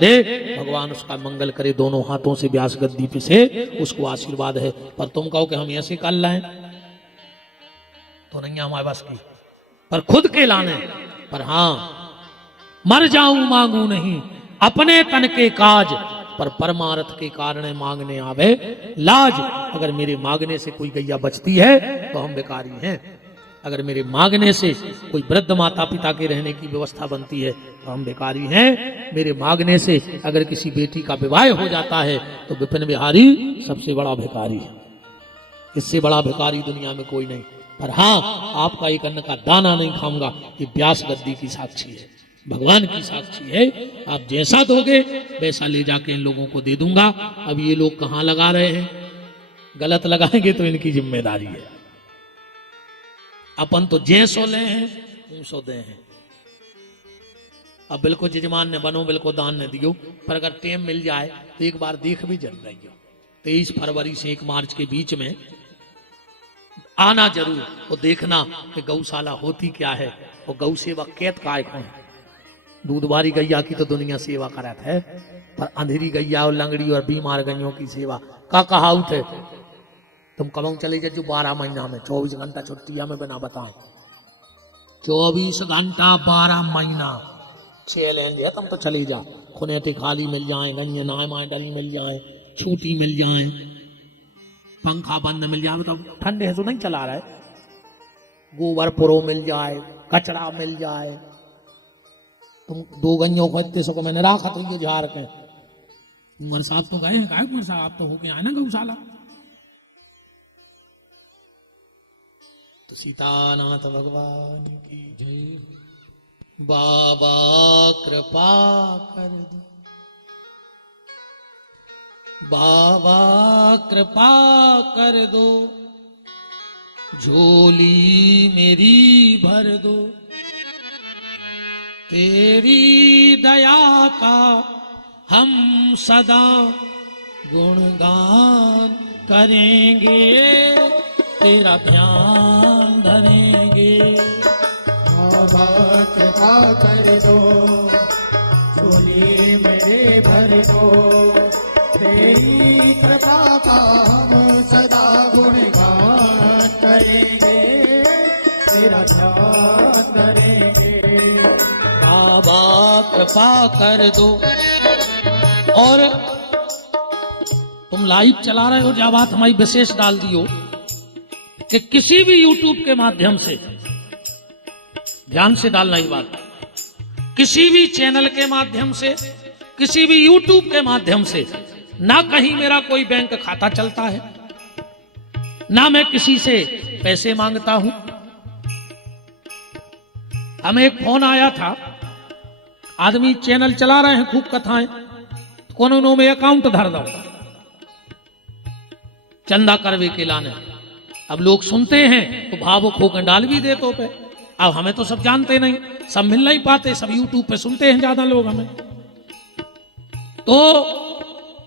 दे, भगवान उसका मंगल करे, दोनों हाथों से व्यास गद्दी पे से उसको आशीर्वाद है। पर तुम कहो कि हम ऐसे कर लाएं तो नहीं हमारे बस की, पर खुद के लाने। पर हाँ, मर जाऊं मांगू नहीं अपने तन के काज, पर परमार्थ के कारण मांगने आवे लाज। अगर मेरे मांगने से कोई गैया बचती है तो हम बेकारी हैं, अगर मेरे मांगने से कोई वृद्ध माता पिता के रहने की व्यवस्था बनती है तो हम बेकारी हैं, मेरे मांगने से अगर किसी बेटी का विवाह हो जाता है तो विपिन बिहारी सबसे बड़ा भिखारी है, इससे बड़ा भिखारी दुनिया में कोई नहीं। पर हाँ, आपका एक अन्न का दाना नहीं खाऊंगा, ये व्यास गद्दी की साक्षी है, भगवान की साक्षी है। आप जैसा दोगे वैसा ले जाके इन लोगों को दे दूंगा। अब ये लोग कहाँ लगा रहे हैं, गलत लगाएंगे तो इनकी जिम्मेदारी है। अपन तो जैसो ले हैं सो दे हैं। अब बिल्कुल जजमान ने बनो, बिल्कुल दान ने दियो, पर अगर टेम मिल जाए तो एक बार देख भी जल रही हो। 23 फरवरी से 1 मार्च के बीच में आना जरूर, वो देखना कि गौशाला होती क्या है, वो गौ सेवा कैद काय कौन। दूध वाली गैया की तो दुनिया सेवा करत है, पर अंधेरी गैया और लंगड़ी और बीमार गैयों की सेवा का कहावत है। तुम कब चले जाओ 12 महीना में 24 घंटा छुट्टी हमें बिना बताए, 24 घंटा 12 महीना चैलेंज है। तुम तो चले जा, खुनेटे खाली मिल जाए, गन्ये नाय माए डरी मिल जाए, छूटी मिल जाए, पंखा बंद मिल जाए, तो ठंडे है तो नहीं चला रहा है, गोबर पुरो मिल जाए, कचरा मिल जाए। तुम 2 गन्यों को इतने सो मैंने रखा तो ये झाड़ के कुंवर साहब तो गए हैं, कुंवर साहब आप तो होके आए ना गौशाला। तो सीतानाथ भगवान की जय। बाबा कृपा कर दो, बाबा कृपा कर दो, झोली मेरी भर दो, तेरी दया का हम सदा गुणगान करेंगे, तेरा ध्यान धरेंगे। बाबा कृपा कर दो, झोली मेरे भर दो, तेरी कृपा का हम सदा गुणगान करेंगे, तेरा ध्यान धरेंगे। बाबा कृपा कर दो। और तुम लाइव चला रहे हो, जब बात हमारी विशेष डाल दी हो कि किसी भी YouTube के माध्यम से, ध्यान से डालना ही बात, किसी भी चैनल के माध्यम से, किसी भी YouTube के माध्यम से, ना कहीं मेरा कोई बैंक खाता चलता है, ना मैं किसी से पैसे मांगता हूं। हमें एक फोन आया था, आदमी चैनल चला रहे हैं, खूब कथाएं, कोनो में अकाउंट धर दो चंदा करवे के लाने। अब लोग सुनते हैं तो भावुक होकर डाल भी देते पे। अब हमें तो सब जानते नहीं, सब मिल नहीं पाते, सब यूट्यूब पे सुनते हैं ज्यादा लोग हमें। तो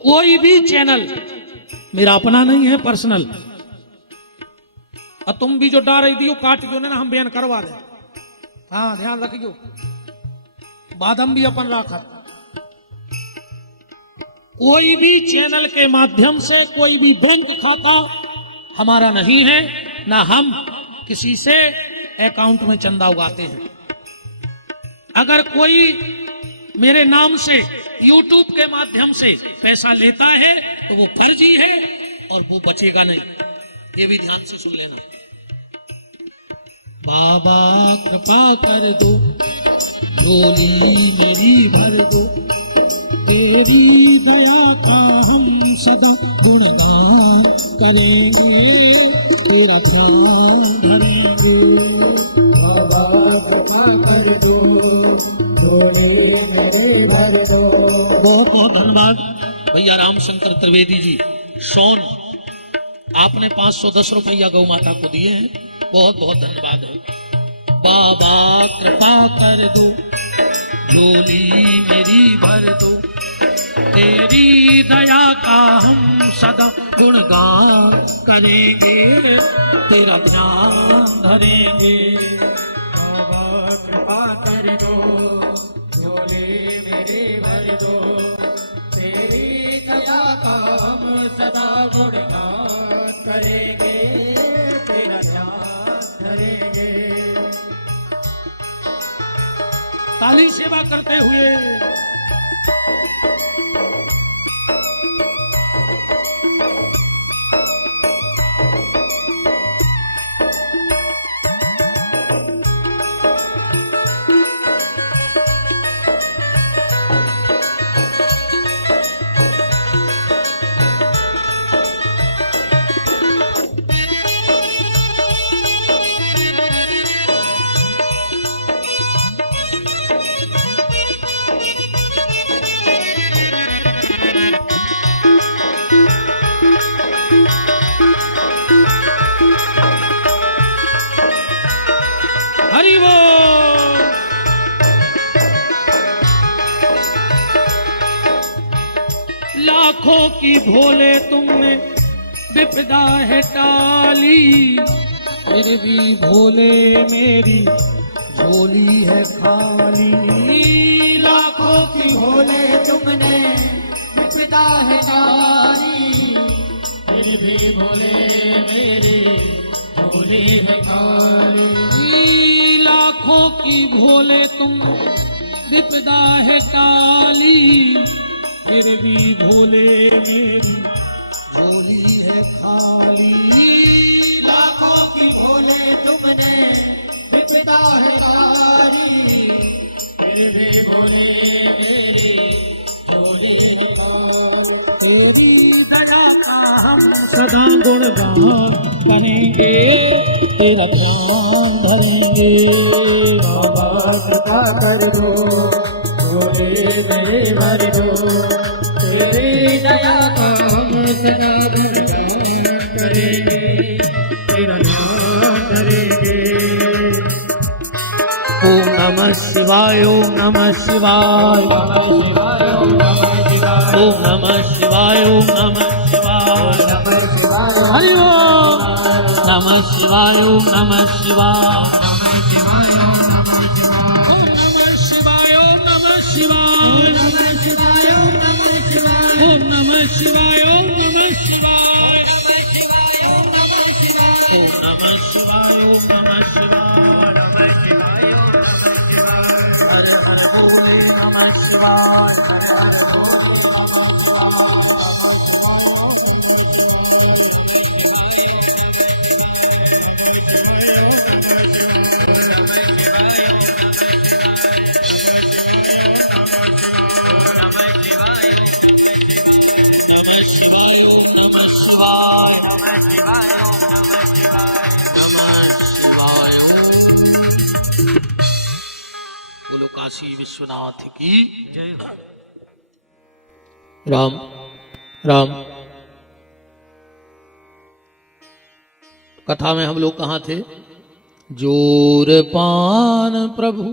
कोई भी चैनल मेरा अपना नहीं है, पर्सनल। अब तुम भी जो डाल रही दियो काट दो ना, हम बैन करवा दे। हाँ ध्यान रखियो, बाद हम भी अपन रखा। कोई भी चैनल के माध्यम से कोई भी बैंक खाता हमारा नहीं है, ना हम किसी से अकाउंट में चंदा उगाते हैं। अगर कोई मेरे नाम से YouTube के माध्यम से पैसा लेता है तो वो फर्जी है और वो बचेगा नहीं, ये भी ध्यान से सुन लेना। बाबा कृपा कर दो, झोली मेरी भर दो, तेरी दया का हम सदा गुणगान करेंगे, तेरा ध्यान धरेंगे। बाबा कृपा कर दो, झोली मेरे भर दो। बहुत बहुत धन्यवाद भैया रामशंकर त्रिवेदी जी, सोन, आपने 510 रुपया गौ माता को दिए हैं, बहुत बहुत धन्यवाद है। बाबा कृपा कर दो, झोली मेरी भर दो, तेरी दया का हम सदा गुणगान करेंगे, तेरा ध्यान धरेंगे। बाबा कृपा कर दो, झोली मेरी भर दो, तेरी दया का हम सदा गुणगान करेंगे, तेरा ध्यान धरेंगे। ताली सेवा करते हुए हरि बोल। लाखों की भोले तुमने विपदा है टाली, फिर भी भोले मेरी झोली है खाली। लाखों की भोले तुमने विपदा है टाली, फिर भी भोले मेरी झोली है खाली। लाखों की भोले तुम विपदा है टाली, फिर भी भोले मेरी झोली है खाली। लाखों की भोले तुमने विपदा है टाली, फिर भी भोले मेरी झोली है खाली। तेरी दया का हम सदा गुणगान करेंगे, तेरा ध्यान धरेंगे। बाबा सदा कर दो, झोली मेरी भर दो, तेरी दया का हम सदा गुणगान करेंगे, तेरा ध्यान करेंगे। ओम नमः शिवाय, ओम नमः शिवाय, ओम नमः शिवाय, ओम नमः शिवाय। हरि ओम नमः शिवाय, ओम नमः शिवाय, ओम नमः शिवाय, ओम नमः शिवाय, ओम नमः शिवाय, ओम नमः शिवाय, ओम नमः शिवाय, ओम नमः शिवाय। हर हर बोले नमः शिवाय, हर हर नमः शिवाय, ओम नमः शिवाय, नमः शिवाय, ओम नमः शिवाय, नमः शिवाय, ओम। बोलो काशी विश्वनाथ की जय हो। राम राम। कथा में हम लोग कहाँ थे? जोर पान प्रभु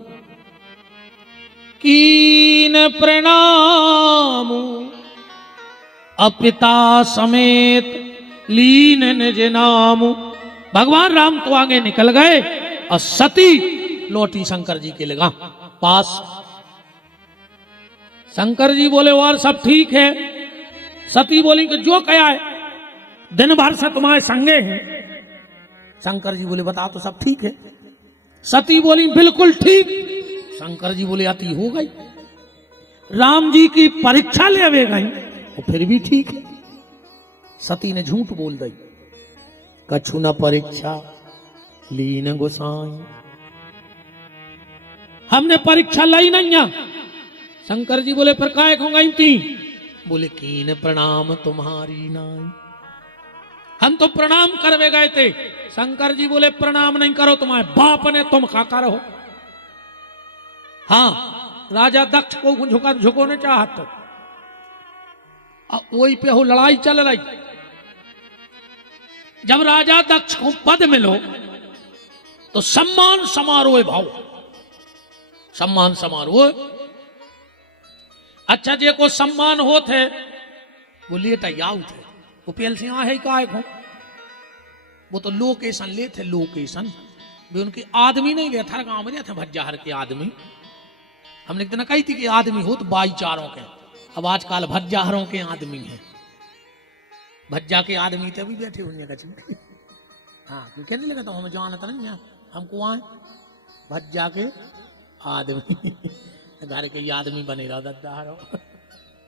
कीन प्रणाम, अपिता समेत लीन निज नाम। भगवान राम तो आगे निकल गए और सती लौटी शंकर जी के लगा पास। शंकर जी बोले और सब ठीक है। सती बोली कि जो कहा है दिन भर से तुम्हारे संगे हैं। शंकर जी बोले बता तो सब ठीक है। सती बोली बिल्कुल ठीक। शंकर जी बोले अति हो गई। राम जी की परीक्षा ले वे गई तो फिर भी ठीक है। सती ने झूठ बोल दी। कछु न परीक्षा लीन गोसाई, हमने परीक्षा लाई नहीं। शंकर जी बोले पर काय को गई थी? बोले कीन प्रणाम तुम्हारी नाई, हम तो प्रणाम करवे गए थे। शंकर जी बोले प्रणाम नहीं करो, तुम्हारे बाप ने तुम खा करो। हाँ, राजा दक्ष को झुको ने चाहत, वही पे हो लड़ाई चल रही। जब राजा दक्ष को पद मिलो तो सम्मान समारोह भाव, सम्मान समारोह। अच्छा जे को सम्मान होते बोलिए तैयार थे उपेल सिंह है का है वो तो लोकेशन ले थे। लोकेशन भी उनके आदमी नहीं गए, थर गांव में थे भज्जाहर के आदमी। हमने एक दिन कही थी कि आदमी हो तो भाईचारों के, अब आजकल भज्जाहरों के आदमी हैं। भज्जा के आदमी तो अभी बैठे हुए हैं। हाँ क्यों नहीं लगा तो हमें जानता नहीं है, हमको आए भज्जा के आदमी घर के आदमी बने रहो दद्दार हो,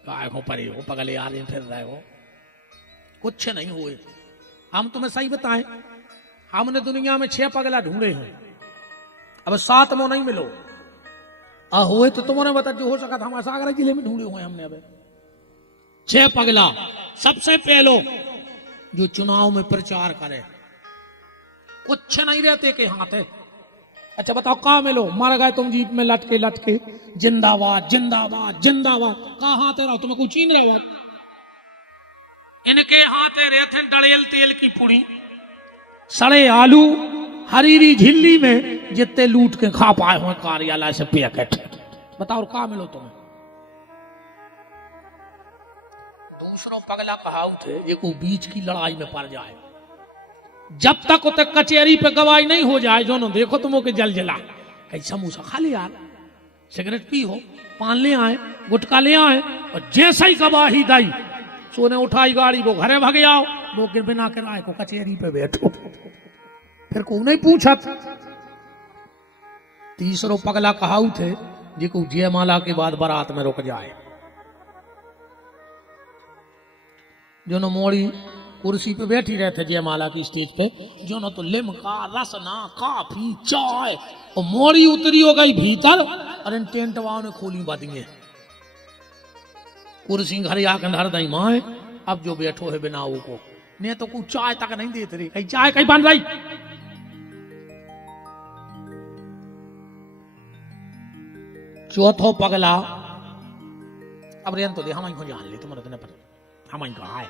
काय हो परे हो पगले आदमी फिर रहे हो, कुछ नहीं हुए। हम तुम्हें सही बताएं, हमने दुनिया में 6 पगला ढूंढे हैं, अब 7वां नहीं मिलो। हुए तो तुम्हारे बता जो हो सका था, हम सागर जिले में ढूंढे हुए हमने। अब 6 पगला, सबसे पहलो जो चुनाव में प्रचार करे, कुछ नहीं रहते के हाथ है। अच्छा बताओ कहा मिलो, मर गए तुम जीप में लटके लटके, जिंदाबाद जिंदाबाद जिंदाबाद, कहा हाथ रहो तुम्हें कुछ छीन रहे हो। इनके हाथ रहते डड़ेल तेल की पुड़ी, सड़े आलू, हरीरी झिल्ली में जितने लूट के खा पाए हो कार्यालय से पैकेट। बताओ कहा मिलो तुम्हें। दूसरों पगला कहावत है, ये को बीच की लड़ाई में पड़ जाए, जब तक उतने कचहरी पे गवाही नहीं हो जाए, जो नो देखो तुम के जल जला, कहीं समोसा खा ले यार, सिगरेट पी हो, पान ले आए, गुटखा ले आए, और जैसा ही गवाही दी सोने उठाई गाड़ी वो घरे भागे आओ, वो के बिना किराए को कचहरी पे बैठो, फिर को नहीं पूछा। तीसरो पगला कहावत है, जिको जयमाला के बाद बारात में रुक जाए, जो न मोड़ी कुर्सी पे बैठी रहते जयमाला की स्टेज पे, जो न तो लिमका रसना काफी चाय, और मोड़ी उतरी हो गई भीतर, और इन टेंट वालों ने खोली बादियां, कुर्सी घर आकर धर दई माए, अब जो बैठो है बिना वो को ने तो कुछ चाय तक नहीं देते रही, कहीं चाय कहीं बन रही। चौथो पगला, अब रेन तो दे हम ही जान ली तुम्हारे पर, हम ही कहा है,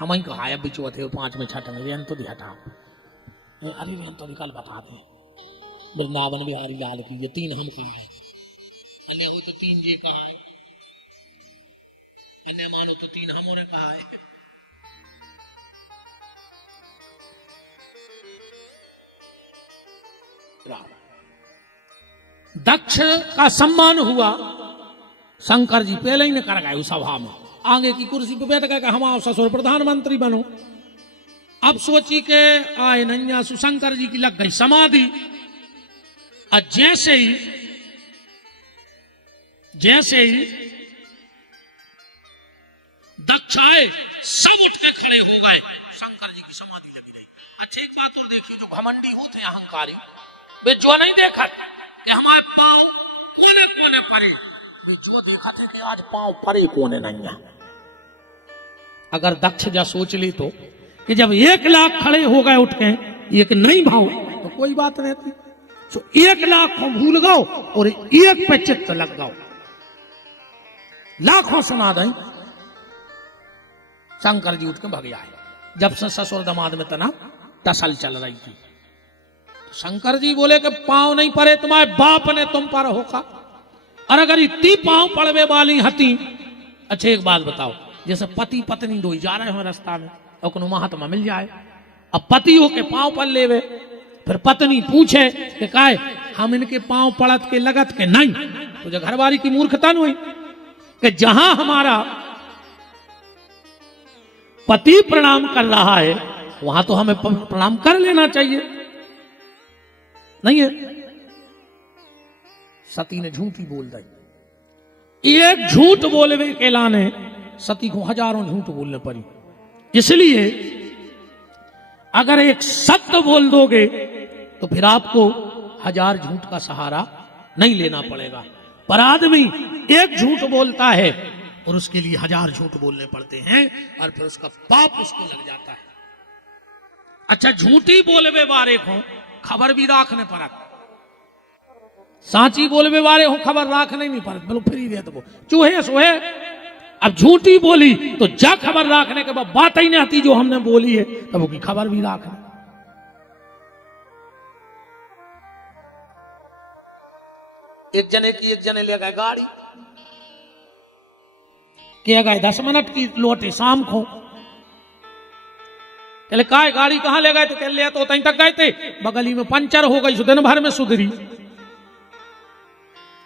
हम ही कहा है, अभी चौथे 5 में 6 में रेन तो दिया था। अरे रेन तो निकल बता दे, वृंदावन बिहारी लाल की, ये 3 हम कहा है, अन्य हो तो 3 ये कहा है, अन्य मानो तो 3 हमों ने कहा है। दक्ष का सम्मान हुआ, शंकर जी पहले ही ने कर गए उस सभा में, आगे की कुर्सी पे बैठ गए, हम आओ ससुर प्रधानमंत्री बनो। अब सोची के आए नैया शंकर जी की लग गई समाधि, और जैसे ही दक्ष आए सब उठ के खड़े हो गए, शंकर जी की समाधि लगी रही। अच्छा एक बात और देखिए, जो घमंडी होते हैं अहंकारी, वे जो नहीं देखा कि हमारे पांव कोने कोने पड़े, वे जो देखा थे कि आज पांव पड़े कोने नहीं है। अगर दक्ष जा सोच ली तो कि जब 1 लाख खड़े हो गए उठ के, एक नहीं भाव तो कोई बात नहीं थी, तो 1 लाख को भूल गओ और 1 पे चित्त लग गओ, लाखों सुना दें। शंकर जी उठ के भाग आए, जब से ससुर दमाद में तना टसल चल रही थी। तो शंकर जी बोले कि पांव नहीं पड़े तुम्हारे बाप ने तुम पर होगा, और अगर इतनी पांव पड़वे वाली हती। अच्छा एक बात बताओ, जैसे पति पत्नी दो जा रहे हो रास्ता में, और कोनो महात्मा मिल जाए, अब पति हो के पांव पड़ लेवे, फिर पत्नी पूछे कि काहे हम इनके पांव पड़त के लगत के नहीं, तो जो घरवाली की मूर्खता नहीं कि जहां हमारा पति प्रणाम कर रहा है वहां तो हमें प्रणाम कर लेना चाहिए, नहीं है। सती ने झूठी बोल दी, एक झूठ बोलवे के लाने सती को हजारों झूठ बोलने पड़ी। इसलिए अगर एक सत्य बोल दोगे तो फिर आपको 1000 झूठ का सहारा नहीं लेना पड़ेगा, पर आदमी एक झूठ बोलता है और उसके लिए 1000 झूठ बोलने पड़ते हैं, और फिर उसका पाप उसको लग जाता है। अच्छा झूठी बोलवे वारे को खबर भी राखने पड़ा, साची बोलवे वाले हो खबर राखने नहीं पड़ती, बोलो फ्री रहे तो चूहे सोहे। अब झूठी बोली तो जा खबर राखने के बाद बात ही नहीं आती जो हमने बोली है, तब उसकी खबर भी राखना। एक जने ले गए गाड़ी, किया गए 10 मिनट की लौटे शाम को, चले काय गाड़ी कहां ले गए थे, कह लिया तो तहीं तक गए थे, बगली में पंचर हो गई, दिन भर में सुधरी।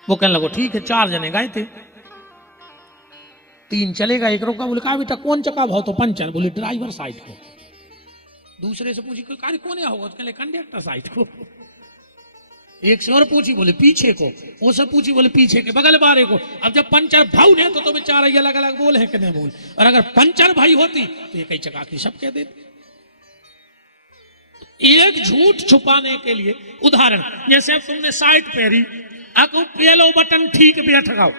वो कहने लगो ठीक है, 4 जने गए थे, 3 चलेगा, 1 रुका। बोले कहा बेटा कौन चका भाव? तो पंचर। बोले ड्राइवर साइड को। दूसरे से पूछी कार कौन होगा? तो कहले कंडक्टर साइड को। एक से और पूछी, बोले पीछे को। वो सब पूछी, बोले पीछे के बगल बारे को। अब जब पंचर भाव ने तो बेचारा ये अलग अलग बोल है कि नहीं बोल। और अगर पंचर भाई होती तो ये कई चका की सब कह देते। एक झूठ छुपाने के लिए, उदाहरण जैसे अब तुमने साइड पहरी, अको पेलो बटन ठीक बैठ गओ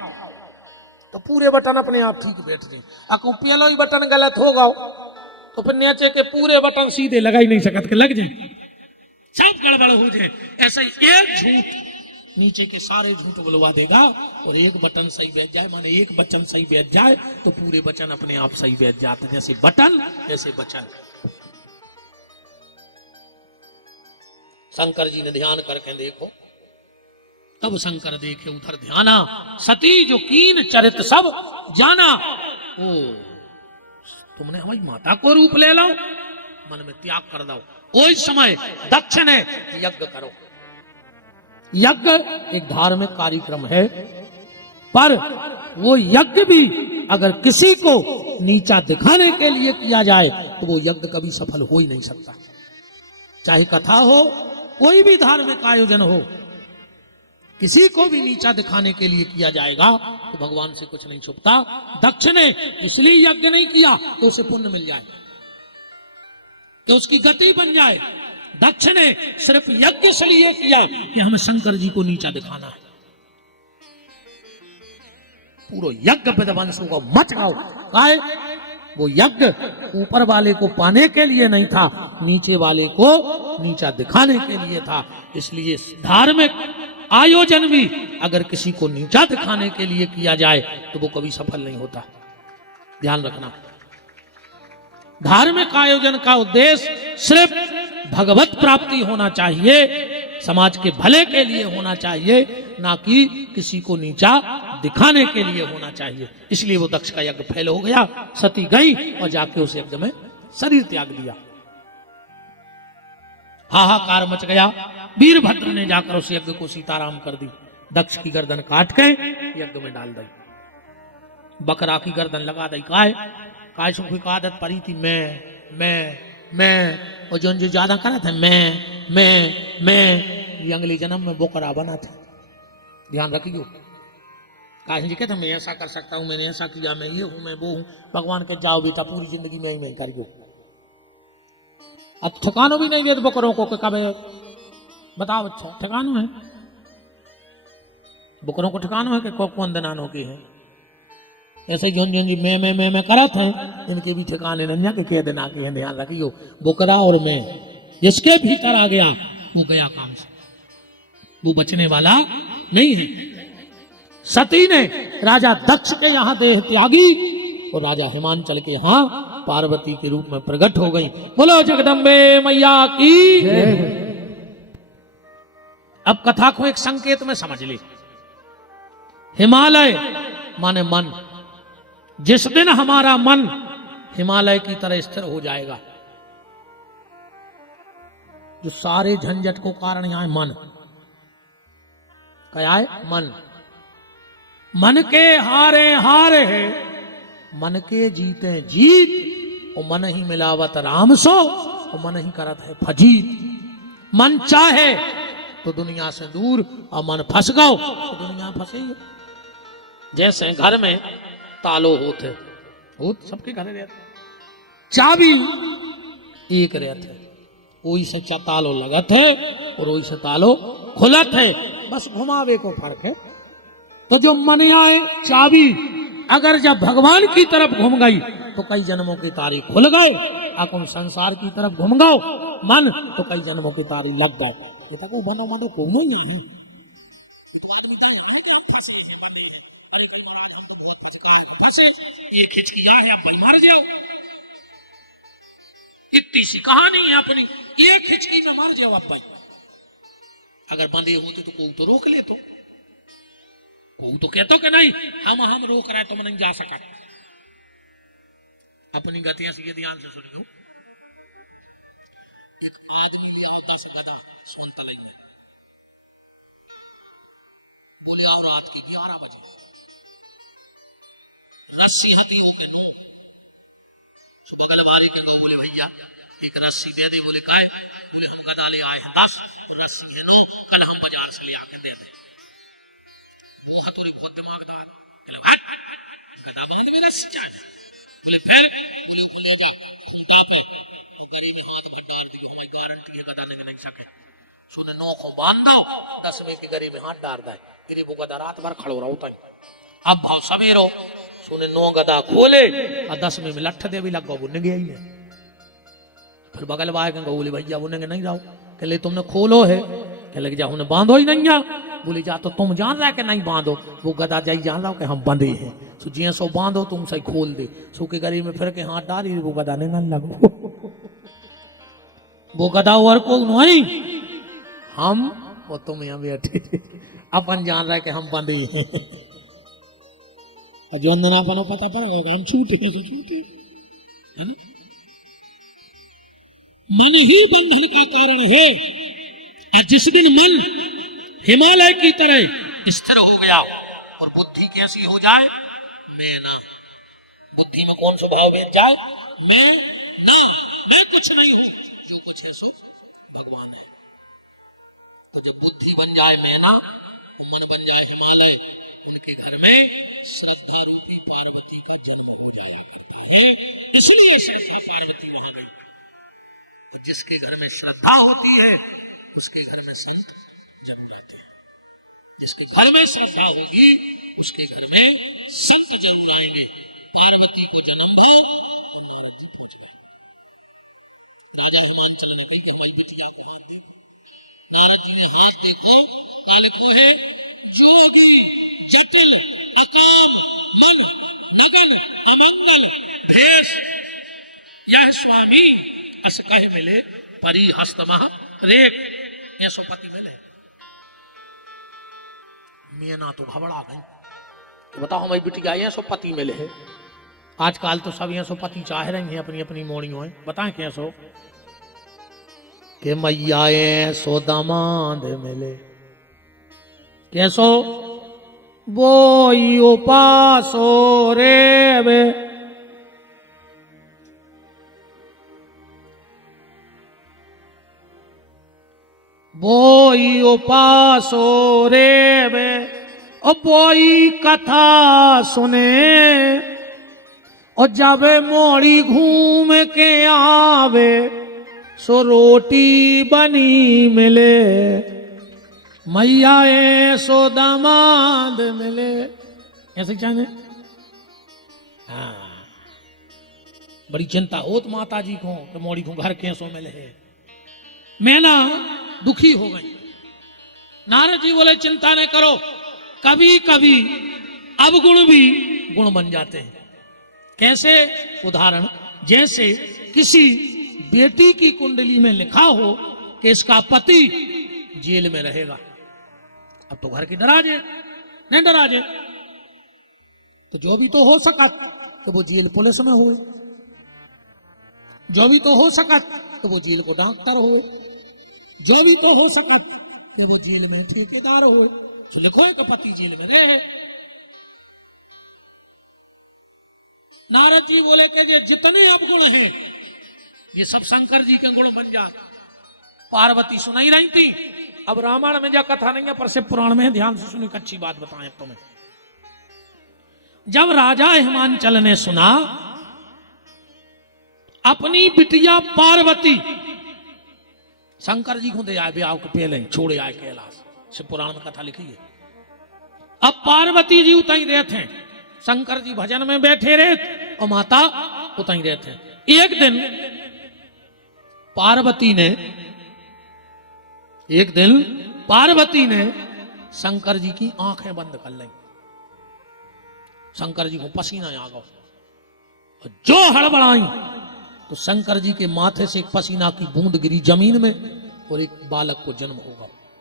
तो पूरे बटन अपने आप ठीक बैठ गए। अको पेलो ही बटन गलत हो गओ तो फिर नीचे के पूरे बटन सीधे लगा ही नहीं सकत के लग जाए, सब गड़बड़ हो जाए। ऐसा ही एक झूठ नीचे के सारे झूठ बुलवा देगा। और एक बटन सही बैठ जाए, माने एक बटन सही बैठ जाए तो पूरे बटन अपने आप सही बैठ जाते। जैसे बटन जैसे बचन। शंकर जी ने ध्यान करके देखो, तब शंकर देखे उधर ध्याना, सती जो कीन चरित सब जाना। ओ तुमने हमारी माता को रूप ले लो, मन में त्याग कर दो। कोई समय दक्ष ने यज्ञ करो। यज्ञ एक धार्मिक कार्यक्रम है, पर वो यज्ञ भी अगर किसी को नीचा दिखाने के लिए किया जाए तो वो यज्ञ कभी सफल हो ही नहीं सकता। चाहे कथा हो, कोई भी धार्मिक आयोजन हो, किसी को भी नीचा दिखाने के लिए किया जाएगा तो भगवान से कुछ नहीं छुपता। दक्ष ने इसलिए यज्ञ नहीं किया तो उसे पुण्य मिल जाए, कि उसकी गति बन जाए। दक्ष ने सिर्फ यज्ञ इसलिए किया कि हमें शंकर जी को नीचा दिखाना है। पूरा यज्ञ विध्वंसों को मच गाओ। काय वो यज्ञ ऊपर वाले को पाने के लिए नहीं था, नीचे वाले को नीचा दिखाने के लिए था। इसलिए धार्मिक आयोजन भी अगर किसी को नीचा दिखाने के लिए किया जाए तो वो कभी सफल नहीं होता। ध्यान रखना, धार्मिक आयोजन का उद्देश्य सिर्फ भगवत प्राप्ति होना चाहिए, समाज के भले के लिए होना चाहिए, ना कि किसी को नीचा दिखाने के लिए होना चाहिए। इसलिए वो दक्ष का यज्ञ फेल हो गया। सती गई और जाके उस यज्ञ में शरीर त्याग दिया। हाहाकार मच गया। वीरभद्र ने जाकर उस यज्ञ को सीताराम कर दी। दक्ष की गर्दन काट के यज्ञ में डाल दी, बकरा की गर्दन लगा दी। काय सुख की आदत पड़ी थी मैं और जो ज्यादा करा था मैं ये अगले जन्म में बोकरा बना था। ध्यान रखियो। काशी जी कहते मैं ऐसा कर सकता हूं, मैंने ऐसा किया, मैं ये हूं, मैं वो हूं। भगवान के जाओ बेटा पूरी जिंदगी में ही मैं करियो। अब ठिकानो भी नहीं दे बकरों को, कब बताओ। अच्छा ठिकानो है बकरों को, ठिकानो है कि कौन दनानों के है। ऐसे जोन जी मैं करत है, इनके भी ठिकाने नन्या के कह देना के हैं। ध्यान रखियो, बोकरा और मैं जिसके भीतर आ गया वो गया काम से, वो बचने वाला नहीं है। सती ने राजा दक्ष के यहाँ देह त्यागी और राजा हिमांचल के यहाँ पार्वती के रूप में प्रकट हो गई। बोलो जगदम्बे मैया की। अब कथा को एक संकेत में समझ ले। हिमालय माने मन। जिस दिन हमारा मन हिमालय की तरह स्थिर हो जाएगा, जो सारे झंझट को कारण यहां मन क्या है? मन के हारे हार है, मन के जीते जीत। और मन ही मिलावत राम सो, और मन ही करत है फजीत। मन चाहे तो दुनिया से दूर, और मन फंस गओ तो दुनिया फंसे। जैसे घर में तालो होते, सबके घर रहते, चाबी एक रहते, वही से तालो लगत है और वही से तालो खुलत है, बस घुमावे को फर्क है। तो जो मन आए चाबी अगर जब भगवान की तरफ घूम गई तो कई जन्मों की तारी खुल गए। अकुम संसार की तरफ घूम गओ मन तो कई जन्मों की तारी लग गए। ये तो बनो मानो को नहीं है। फंसे ये खिचकिया है, आप मार जाओ। इतनी सी कहानी है अपनी, एक खिचकी में मार जाओ आप भाई। अगर बंधे होते तो कोई तो रोक ले, तो कोई तो कहते कि नहीं हम रोक रहे तो मैं नहीं जा सका। अपनी गतियां से ध्यान से सुनियो। एक आदमी ले आता से गधा सुनता नहीं, बोले आओ रात के 11 बजे रस्सी हती होके नो बगल वाले के को बोले भैया एक रस्सी दे दे। बोले काय? बोले हम गदा ले आए हैं 10 रस्सी है नो, कल हम बाजार से ले आके दे दे। वो हथौड़ी को दिमागदार बोले हट गदा बांध में रस्सी चाहिए। बोले फिर बोले ले जा के गरीब हाथ के काट दियो, हमें गारंटी है गदा नहीं सके। सुने नो को बांध दो 10 में के गरीब हाथ डाल दे, गरीब को गदा रात भर खड़ो रहो तई। अब भाव सवेरो सुने नो गदा खोले और 10 में लठ दे भी लगो बुन गया ही है। फिर बगल वाले के बोले भैया बुन के नहीं जाओ। कहले तुमने खोलो है? कहले जा उन्हें बांधो ही नहीं जा। बोले जा तो तुम जान रहा कि नहीं बांधो? वो गदा जाई जान लो कि हम बंधे हैं। सो जिया सो बांधो तुम सही खोल दे। सो के गरीब में फिर के हाथ डाली वो गदा नहीं लगो। वो गदा और को नहीं हम वो तुम यहाँ बैठे अपन जान रहा है कि हम बंधे हैं। जो अंदर अपना पता पड़ेगा हम छूटे कैसे छूटे। मन ही बंधन का कारण है। और जिस दिन मन हिमालय की तरह स्थिर हो गया और बुद्धि कैसी हो जाए? मैं ना। बुद्धि में कौन स्वभाव भेद जाए? मैं ना, मैं कुछ नहीं हूं, जो कुछ है सो भगवान है। तो जब बुद्धि बन जाए मैं ना, मन बन जाए हिमालय, उनके घर में श्रद्धा रूपी पार्वती का जन्म हो जाया करता है। इसलिए श्रद्धा पार्वती वहां गई। तो जिसके घर में श्रद्धा होती है उसके घर में संत जन्म रहते हैं। जिसके घर में श्रद्धा होगी उसके घर में संत जन्म जाएंगे। पार्वती को जन्म भाव राजा हिमांचल ने कहते भाई बिटिया को हाथ दे। नारद जी ने हाथ देखो लिखो है जोगी जटिल अकाम मन निगन अमंगल भेष यह स्वामी अस कहे मिले परी हस्त मह रेख। ये सोपति मिले मीना तो घबरा गई। तो बताओ हमारी बिटिया ये सोपति मिले है। आजकल तो सब ये सोपति चाह रही हैं अपनी अपनी मोड़ियों। बताएं क्या सो के मैया सो दामाद मिले कैसो वो उपासो रे वे बोई उपासो रे वे और बोई कथा सुने और जब मोड़ी घूम के आवे सो रोटी बनी मिले। मैया सो दामाद मिले ऐसे चाहिए। हाँ बड़ी चिंता होत माता जी को कि मोड़ी को घर कैसो मिले है। मैं ना दुखी हो गई। नारद जी बोले चिंता न करो, कभी कभी अवगुण भी गुण बन जाते हैं। कैसे? उदाहरण जैसे किसी बेटी की कुंडली में लिखा हो कि इसका पति जेल में रहेगा। अब तो घर की दराज है, नहीं दराज है तो जो भी तो हो सका तो वो जेल पुलिस में हुए, जो भी तो हो सका तो वो जेल को डॉक्टर हुए, जो भी तो हो सका कि वो जेल में ठेकेदार हुए। तो लिखो तो पति जेल में रहे। नारद जी बोले कि ये जितने अवगुण हैं ये सब शंकर जी के गुण बन जा। पार्वती सुनाई रही थी। अब रामायण में जा कथा नहीं है पर शिव पुराण में ध्यान से सुनी, अच्छी बात बताएं तुम्हें। जब राजा हिमांचल ने सुना अपनी बिटिया पार्वती शंकर जी को दे आए ब्याह के पहले छोड़े आए कैलाश, शिव पुराण में कथा लिखी है। अब पार्वती जी उतई रहते हैं, शंकर जी भजन में बैठे रहे और माता उतई रहते हैं। एक दिन पार्वती ने शंकर जी की आंखें बंद कर ली। शंकर जी को पसीना आ गया और जो हड़बड़ाई तो शंकर जी के माथे से एक पसीना की बूंद गिरी जमीन में और एक बालक को जन्म होगा।